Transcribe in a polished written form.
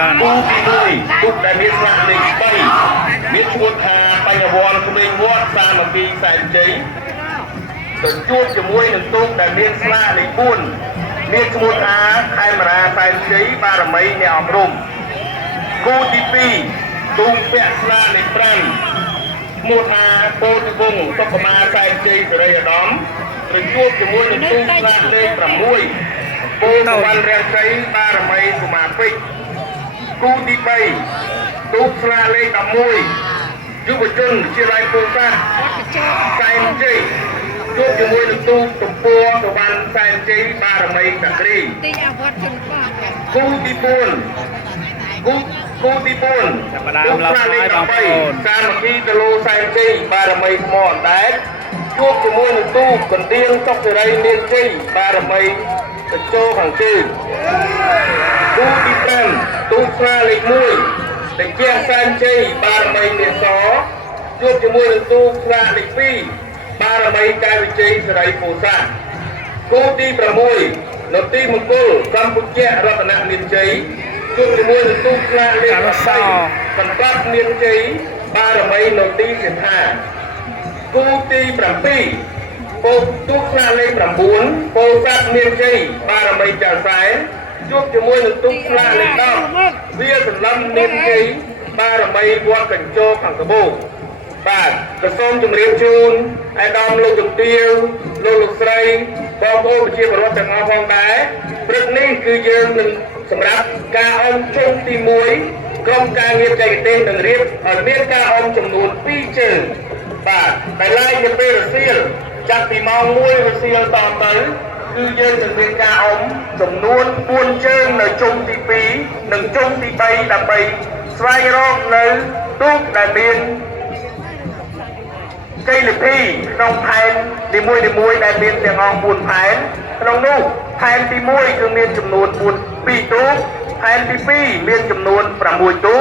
ដល់ទូទី1ទូដែលមានស្លាកលេខ3មានឈ្មោះថាបញ្ញវន្តក្មេងវត្តសាមគ្គីសែនជ័យទៅជួបជាមួយនឹងទូដែលមានស្លាកលេខ4មានឈ្មោះថាខេមរាសែនជ័យបារមីអ្នកអប់រំគូទី2ទូពាក់ស្លាកលេខ5ឈ្មោះថាពោធិវង្សសុខមាសែនជ័យសេរីឧត្តមទៅជួបជាមួយនឹងទូស្លាកលេខ6ពូវណ្ណរាំងជ័យបារមីកុមារពេជ្រគូទី3ទូស្លាកលេខ11យុវជនវិទ្យាល័យពោធិ៍សាត់សែនជ័យជួបជាមួយនឹងទូទំព័រសវណ្ណសែនជ័យបារមីតាគ្រីគូទី4គូទី4ចាប់ដើមឡើងហើយបងប្អូនសាមគ្គីគីឡូសែនជ័យបារមីស្មអណ្ដែតជួបជាមួយនឹងទូកណ្ដៀងសុខសេរីមានជ័យបារមីកញ្ជោខាងជើងគូទី5ទូស្លាលេខ1តេជះសែនជ័យបារមីនេសជួបជាមួយនឹងទូស្លាលេខ2បារមីកាយវិជ័យសេរីពោធិ៍សាត់គូទី6នទីមង្គលកម្ពុជារតនមានជ័យជួបជាមួយនឹងទូស្លាលេខ3សង្កត់មានជ័យបារមីនទីសិដ្ឋាគូទី7ពោទូស្លាលេខ9ពោធិ៍សាត់មានជ័យបារមីចាសែនជួបជាមួយនឹងទូស្លាលេខ10វាសន្លឹមមានជ័យបារមីវត្តកញ្ជោខាងត្បូងបាទក៏សូមជម្រាបជូនអាដាមលោកជំទាវលោកស្រីបងប្អូនប្រជាពលរដ្ឋទាំងអស់ផងដែរព្រឹកនេះគឺយើងនឹងសម្រាប់ការអុំជុំទី1ក្រុមការងារបច្ចេកទេសនឹងរៀបឲ្យមានការអុំចំនួន2ជើងបាទដែលឡើងទៅពេលរសៀលចាប់ពីម៉ោង1រសៀលតទៅគឺយើងនឹងមានការអុំចំនួន4ជើងនៅជុំទី2និងជុំទី3ដើម្បីស្វែងរកនៅទូកដែលមានកៃលភីក្នុងផែននីមួយៗដែលមានទាំងអស់4ផែនក្នុងនោះផែនទី1គឺមានចំនួន2ទូកផែនទី2មានចំនួន6ទូក